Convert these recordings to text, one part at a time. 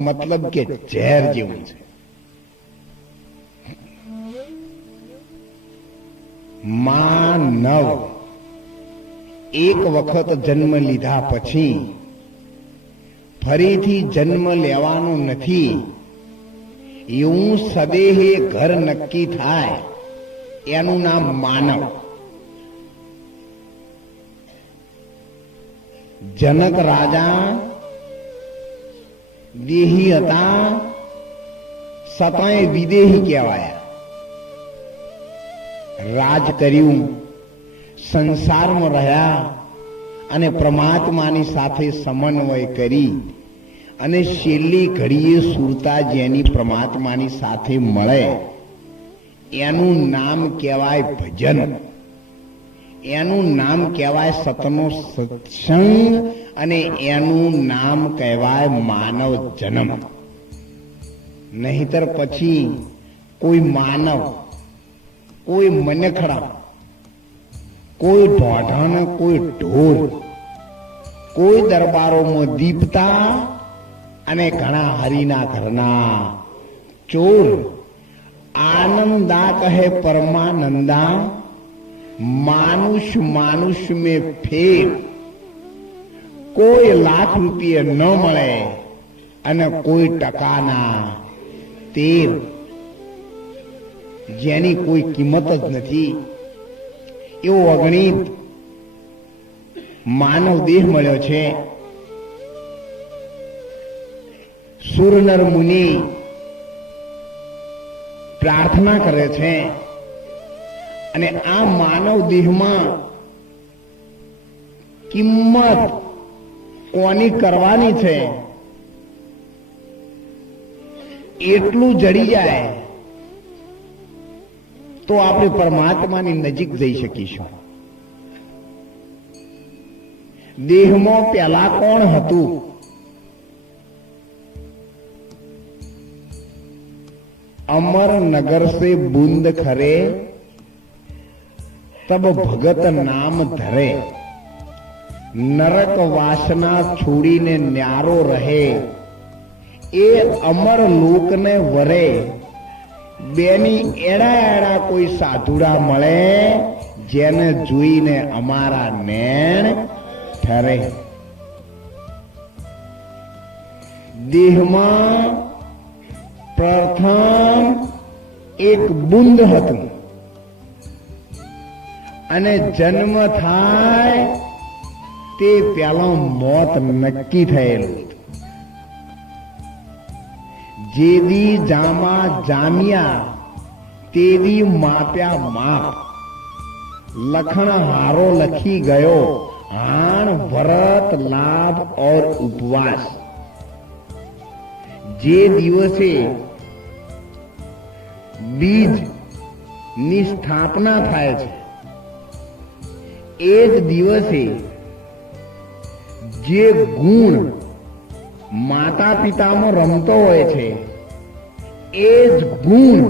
મતલબ કે ઝેર જેવું છે. માનવ એક વખત જન્મ લીધા પછી ફરીથી જન્મ લેવાનું નથી એવું સદેહે ઘર નક્કી થાય એનું નામ માનવ. જનક રાજા દેહી હતા, સતાય વિદેહી કહેવાયા. રાજ કર્યું, સંસારમાં રહ્યા અને પરમાત્માની સાથે સમન્વય કરી અને છેલ્લી ઘડીએ સુરતા જેની પરમાત્માની સાથે મળે એનું નામ કહેવાય ભજન, એનું નામ કહેવાય સતનો સત્સંગ અને એનું નામ કહેવાય માનવ જન્મ. નહીતર પછી કોઈ માનવ, કોઈ મનખડા, કોઈ ઢોઢાને, કોઈ ઢોર, કોઈ દરબારોમાં દીપતા અને ઘણા હરિના ઘરના ચોર. આનંદા કહે પરમાનંદા, માનુષ માનુષ में ફેર. કોઈ લાખ રૂપિયા ન મળે અને કોઈ ટકાના તેર, જેની કોઈ કિંમત જ નથી એવો અગણિત માનવ દેહ મળ્યો છે. સુરનર મુનિ પ્રાર્થના કરે છે અને આ માનવ દેહમાં કિંમત કોની કરવાની છે એટલું જડી જાય તો આપણે પરમાત્માની નજીક જઈ શકીશું. દેહમાં પહેલા કોણ હતું? अमर नगर से बूंद खरे तब भगत नाम धरे. नरक वासना छोड़ीने न्यारो रहे ए अमर लोक ने वरे. बेनी एड़ा एड़ा कोई साधुड़ा मळे जेने जोईने अमारा नैण ठरे. देहમાં પ્રથમ એક બુંદ હતું અને જન્મ થાય તે પેલો મોત નક્કી થયેલું હતું. જેદી જામા જામ્યા તેદી માપ્યા માપ. લખણ હારો લખી ગયો હાણ વ્રત લાભ और ઉપવાસ. જે દિવસે બીજ ની સ્થાપના થાય છે એ જ દિવસે જે ગુણ માતા પિતામાં રમતો હોય છે એ જ ગુણ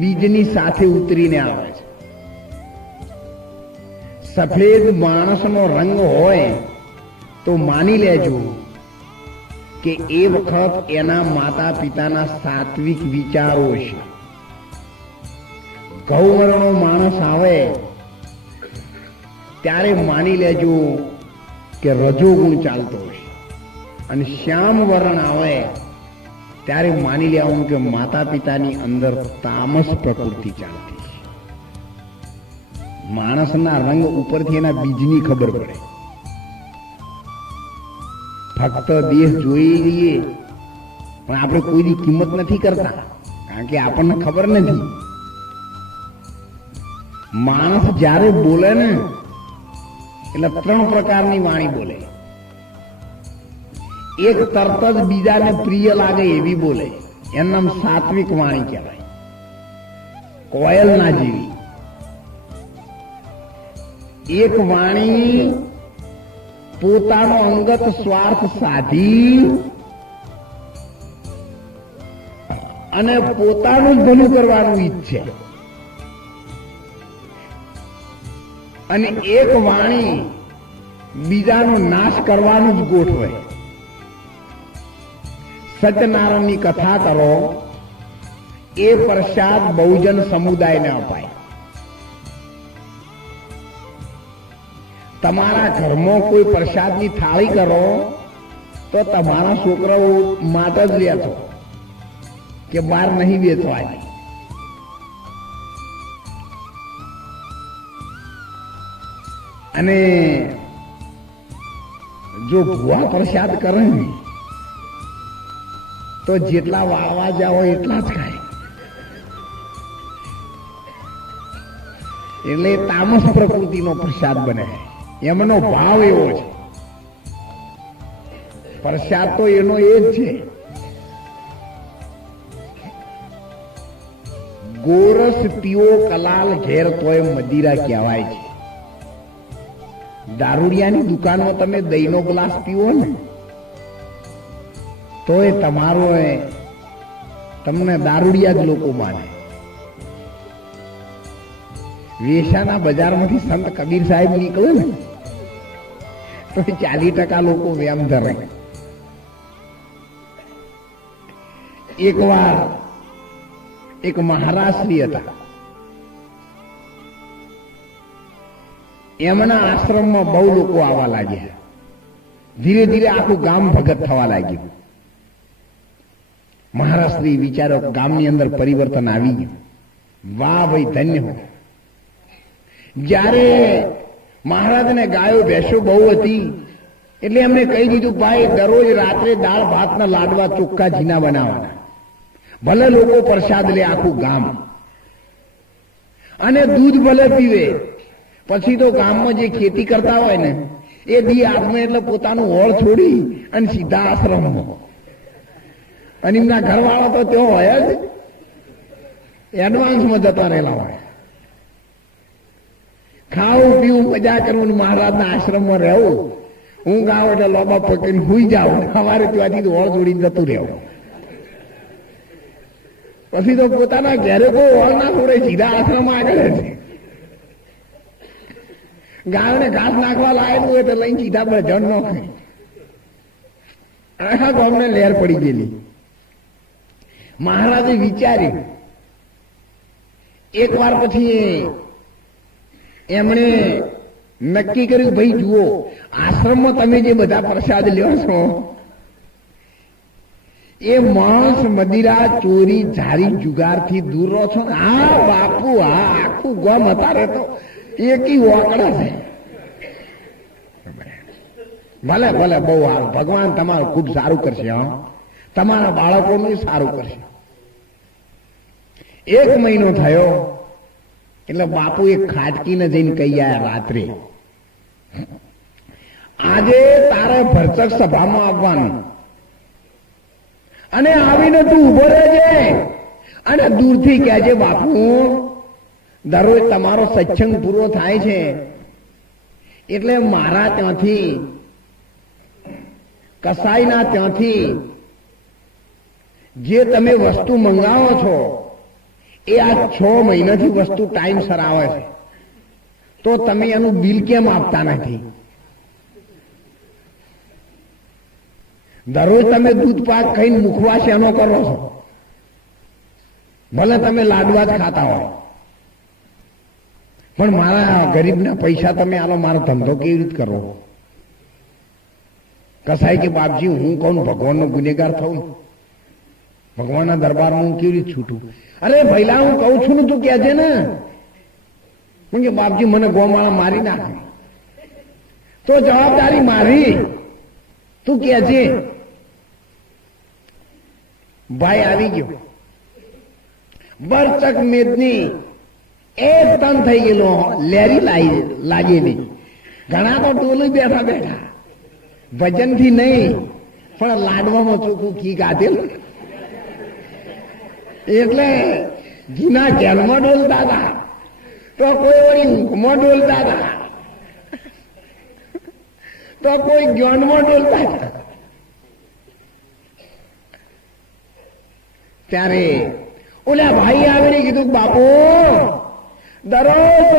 બીજની સાથે ઉતરીને આવે છે. સફેદ માણસનો રંગ હોય તો માની લેજો કે એ વખત એના માતા પિતાના સાત્વિક વિચારો છે. ગૌવર્ણનો માણસ આવે ત્યારે માની લેજો કે રજોગુણ ચાલતો હશે અને શ્યામ વર્ણ આવે ત્યારે માની લેવાનું કે માતા પિતાની અંદર તામસ પ્રકૃતિ ચાલતી છે. માણસના રંગ ઉપરથી એના બીજની ખબર પડે. ફક્ત દેહ જોઈ લઈએ પણ આપણે કોઈની કિંમત નથી કરતા કારણ કે આપણને ખબર નથી. માણસ જ્યારે બોલે ને એટલે 3 પ્રકારની વાણી બોલે. એક તરત જ બીજાને પ્રિય લાગે એવી બોલે, એનું નામ સાત્વિક વાણી કહેવાય. કોયલના જેવી. એક વાણી પોતાનો અંગત સ્વાર્થ સાધી અને પોતાનું જ ભલું કરવાનું ઈચ્છે. અને એક વાણી બીજાનો નાશ કરવાનું જ ગોઠવે. સત્યનારાયણની કથા કરો, એ પ્રસાદ બહુજન સમુદાયને અપાય. તમારા ઘરમાં કોઈ પ્રસાદની થાળી કરો તો તમારા છોકરાઓ માટે જ લેતો, કે બહાર નહીં વેચવાની. અને જો ભુવા પ્રસાદ કરે ને તો જેટલા વાળવા જાઓ એટલા જ ખાય. એટલે તામસ પ્રકૃતિનો પ્રસાદ બને. એમનો ભાવ એવો છે. પ્રસાદ તો એનો એ જ છે. ગોરસ પીવો કલાલ ઘેર તોય મદિરા કહેવાય છે. દારૂડિયાની દુકાનમાં તમે દહીંનો ગ્લાસ પીવો ને તો એ તમારો તમને દારૂડિયા જ લોકો માને. વેશાના બજારમાંથી સંત કબીર સાહેબ નીકળે ને તો 40% લોકો વ્યામ ધરે. એકવાર એક મહારાષ્ટ્રી હતા, એમના આશ્રમમાં બહુ લોકો આવવા લાગ્યા. ધીરે ધીરે આખું ગામ ભગત થવા લાગ્યું. મહારાષ્ટ્રી વિચારો ગામની અંદર પરિવર્તન આવી ગયું. વાહ ભાઈ, ધન્ય હો. જ્યારે મહારાજને ગાયો ભેંસો બહુ હતી એટલે એમને કહી દીધું, ભાઈ દરરોજ રાત્રે દાળ ભાતના લાડવા ચોખ્ખા ઝીણા બનાવવાના, ભલે લોકો પ્રસાદ લે આખું ગામ, અને દૂધ ભલે પીવે. પછી તો ગામમાં જે ખેતી કરતા હોય ને એ દી આત્મે એટલે પોતાનું હોળ છોડી અને સીધા આશ્રમમાં. અને એમના ઘરવાળા તો ત્યાં હોય જ, એડવાન્સમાં જતા રહેલા હોય. ખાવું પીવું મજા કરવું, મહારાજના આશ્રમમાં રહેવું. હું ગાઉં એટલે લોબા પકડીને હુઈ જાઉં, અમારે ત્યાંથી હોળ જોડીને જતું રહેવું. પછી તો પોતાના ઘેરે કોઈ હોળ ના છોડે, સીધા આશ્રમ આગળ છે. ગાયોને ઘાસ નાખવા લાયેલું હોય તો લઈને સીધા ભજન ન ખાય. આખા ગામને લહેર પડી ગયેલી. મહારાજે વિચાર્યું. એક વાર પછી એમણે નક્કી કર્યું, ભાઈ જુઓ, આશ્રમમાં તમે જે બધા પ્રસાદ લ્યો છો એ માંસ મદિરા ચોરી ઝારી જુગારથી દૂર રહો છો. હા બાપુ, હા, આખું ગામ અત્યારે તો એકી વાકડા છે. ભલે ભલે, બહુ સારું. ભગવાન તમારું ખૂબ સારું કરશે. હા, તમારા બાળકોનું સારું કરશે. 1 મહિનો થયો એટલે બાપુ એક ખાટકીને જઈને કહી આયા રાત્રે, આજે તારે ભરચક સભામાં આવવાનું, અને આવીને તું ઉભો રહેજે અને દૂરથી કહેજે, બાપુ દરરોજ તમારો સત્સંગ પૂરો થાય છે એટલે મારા ત્યાંથી કસાઈના ત્યાંથી જે તમે વસ્તુ મંગાવો છો એ આ 6 મહિનાથી વસ્તુ ટાઈમસર આવે છે, તો તમે એનું બિલ કેમ આપતા નથી? દરરોજ તમે દૂધ પાક ખાઈને મુખવાસ એનો કરો છો, ભલે તમે લાડવા જ ખાતા હોય, પણ મારા ગરીબના પૈસા તમે આલો, મારો ધંધો કેવી રીતે કરો? કસાય કે બાપજી, હું કોણ ભગવાનનો ગુનેગાર થઉં? ભગવાનના દરબારમાં હું કેવી રીતે છૂટું? અરે ભઈલા, હું કહું છું ને, તું કહેજે ને. હું કે બાપજી, મને ગોમાળા મારી નાખે તો જવાબદારી મારી, તું કહેજે. ભાઈ આવી ગયો, બરચક મેદની એક તન થઈ ગયેલો, લેરી લાગેલી. ઘણા તો ટોલું બેઠા બેઠા, ભજનથી નહીં પણ લાડવામાં ચોખ્ખું ઘી કાઢેલું, એટલે ઘીના જેલમાં ડોલતા હતા તો કોઈ વળી ઊંઘમાં ડોલતા હતા, તો કોઈ જ્ઞાનમાં ડોલતા હતા. ત્યારે ઓલા ભાઈ આવીને કીધું, બાપુ દરરોજ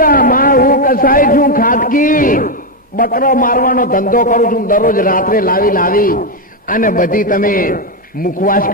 હું કસાય છું, ખાટકી બકરો મારવાનો ધંધો કરું છું, દરરોજ રાત્રે લાવી અને બધી તમે મુખવાસ